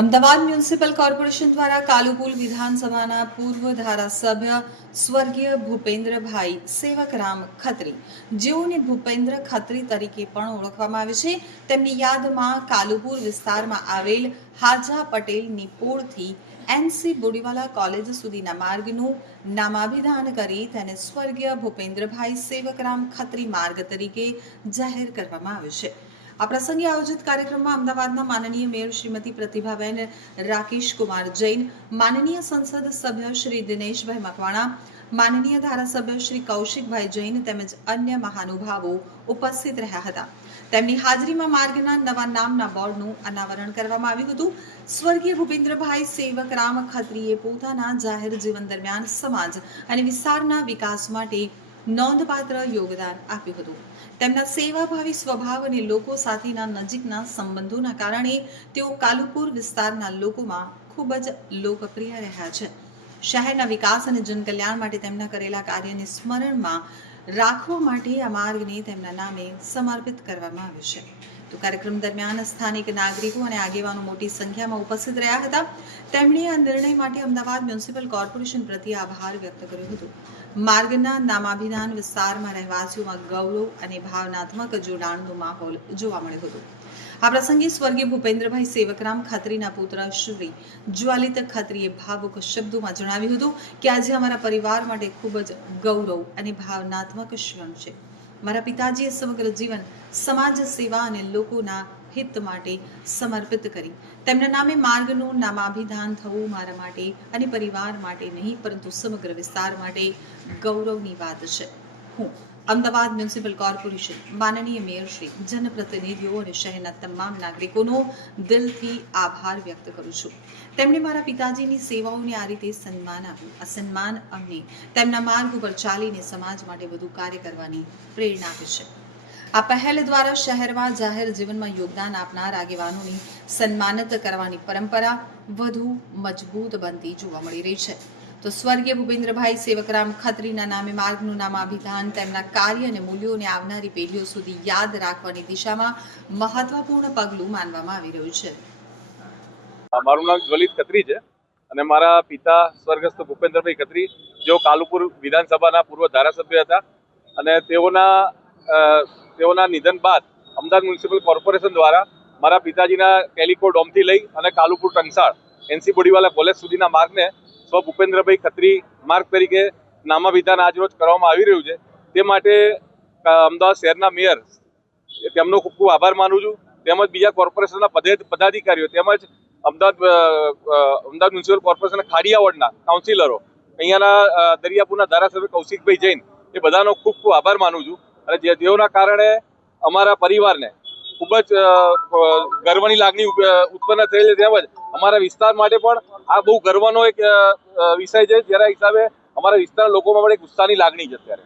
Ahmedabad municipal corporation દ્વારા કાલુપુર વિધાનસભાના પૂર્વ ધારાસભ્ય સ્વર્ગીય ભૂપેન્દ્રભાઈ સેવકરામ ખત્રી, જેઓને ભૂપેન્દ્ર ખત્રી તરીકે પણ ઓળખવામાં આવે છે, તેમની યાદમાં કાલુપુર વિસ્તારમાં આવેલ હાજા પટેલની પોળથી એનસી બોડીવાલા કોલેજ સુધીના માર્ગનું નામાભિધાન કરી તેને સ્વર્ગીય ભૂપેન્દ્રભાઈ સેવકરામ ખત્રી માર્ગ તરીકે જાહેર કરવામાં આવ્યો છે। આ પ્રસંગે આયોજિત કાર્યક્રમમાં અમદાવાદના માનનીય મેયર શ્રીમતી પ્રતિભાબેન રાકેશ કુમાર જૈન, માનનીય સંસદ સભ્ય શ્રી દિનેશભાઈ મકવાણા, માનનીય ધારાસભ્ય શ્રી કૌશિકભાઈ જૈન તેમજ અન્ય મહાનુભાવો ઉપસ્થિત રહ્યા હતા। તેમની હાજરીમાં માર્ગના નવા નામના બોર્ડનું અનાવરણ કરવામાં આવ્યું હતું। સ્વર્ગીય ભૂપેન્દ્રભાઈ સેવકરામ ખત્રીએ પોતાના જાહેર જીવન દરમિયાન સમાજ અને વિસ્તારના વિકાસ માટે નોંધપાત્ર યોગદાન આપ્યું હતું। તેમના સેવાભાવી સ્વભાવ અને લોકો સાથેના નજીકના સંબંધોના કારણે તેઓ કાલુપુર વિસ્તારના લોકોમાં ખૂબ જ લોકપ્રિય રહ્યા છે। શહેરના વિકાસ અને જનકલ્યાણ માટે તેમના કરેલા કાર્યને સ્મરણમાં રાખવા માટે આ માર્ગને તેમના નામે સમર્પિત કરવામાં આવ્યો છે। તો કાર્યક્રમ દરમિયાન સ્થાનિક નાગરિકો અને આગેવાનો મોટી સંખ્યામાં ઉપસ્થિત રહ્યા હતા। તેમણે આ નિર્ણય માટે અમદાવાદ મ્યુનિસિપલ કોર્પોરેશન પ્રત્યે આભાર વ્યક્ત કર્યો હતો। માર્ગના નામાભિધાન વિસ્તારમાં રહેવાસીઓમાં ગૌરવ અને ભાવનાત્મક જોડાણનો માહોલ જોવા મળ્યો હતો। આ પ્રસંગે સ્વર્ગીય ભૂપેન્દ્રભાઈ સેવકરામ ખત્રીના પુત્ર શ્રી જ્વાલિત ખત્રીએ ભાવુક શબ્દોમાં જણાવ્યું હતું કે આજે અમારા પરિવાર માટે ખૂબ જ ગૌરવ અને ભાવનાત્મક ક્ષણ છે। મારા પિતાજીએ સમગ્ર જીવન સમાજ સેવા અને લોકોના હિત માટે સમર્પિત કરી તેમના નામે માર્ગનું નામાભિધાન થવું મારા માટે અને પરિવાર માટે નહીં પરંતુ સમગ્ર વિસ્તાર માટે ગૌરવની વાત છે। હું અમદાવાદ મ્યુનિસિપલ કોર્પોરેશન, માનનીય મેયર શ્રી, જનપ્રતિનિધિઓ અને શહેરના તમામ નાગરિકોનો દિલથી આભાર વ્યક્ત કરું છું। તેમણે મારા પિતાજીની સેવાઓને આ રીતે સન્માન આપ્યું। આ સન્માન અમને તેમના માર્ગ ઉપર ચાલીને સમાજ માટે વધુ કાર્ય કરવાની પ્રેરણા આપે છે। આ પહેલ દ્વારા શહેરમાં જાહેર જીવનમાં યોગદાન આપનાર આગેવાનોની સન્માનિત કરવાની પરંપરા વધુ મજબૂત બનતી જોવા મળી રહી છે। તો સ્વર્ગીય ભૂપેન્દ્રભાઈ સેવકરામ ખત્રીના નામે માર્ગનું નામાભિધાન તેમના કાર્ય અને મૂલ્યોને આવનારી પેઢીઓ સુધી યાદ રાખવાની દિશામાં મહત્વપૂર્ણ પગલું માનવામાં આવી રહ્યું છે। મારું નામ જ્વલિત ખત્રી છે અને મારા પિતા સ્વર્ગસ્થ ભૂપેન્દ્રભાઈ ખત્રી જેઓ કાલુપુર વિધાનસભાના પૂર્વ ધારાસભ્ય હતા અને તેઓના નિધન બાદ અમદાવાદ મ્યુનિસિપલ કોર્પોરેશન દ્વારા મારા પિતાજીના કેલિકો ડોમથી લઈ અને કાલુપુર ટંકસાળ એનસી બોડીવાલા કોલેજ સુધીના માર્ગને સ્વ ભૂપેન્દ્રભાઈ ખત્રી માર્ગ તરીકે નામાભિધાન આજરોજ કરવામાં આવી રહ્યું છે। તે માટે અમદાવાદ શહેરના મેયર તેમનો ખૂબ ખૂબ આભાર માનું છું, તેમજ બીજા કોર્પોરેશનના પદાધિકારીઓ તેમજ અમદાવાદ મ્યુનિસિપલ કોર્પોરેશનના ખાડિયા વોર્ડના કાઉન્સિલરો, અહીંયાના દરિયાપુરના ધારાસભ્ય કૌશિકભાઈ જૈન, એ બધાનો ખૂબ ખૂબ આભાર માનું છું અને જેઓના કારણે અમારા પરિવારને ખૂબ જ ગર્વની લાગણી ઉત્પન્ન થયેલી છે। તેમજ અમારા વિસ્તાર માટે પણ આ બહુ ગર્વનો એક વિષય છે, જેના હિસાબે અમારા વિસ્તારના લોકોમાં પણ એક ઉત્સાહની લાગણી છે અત્યારે।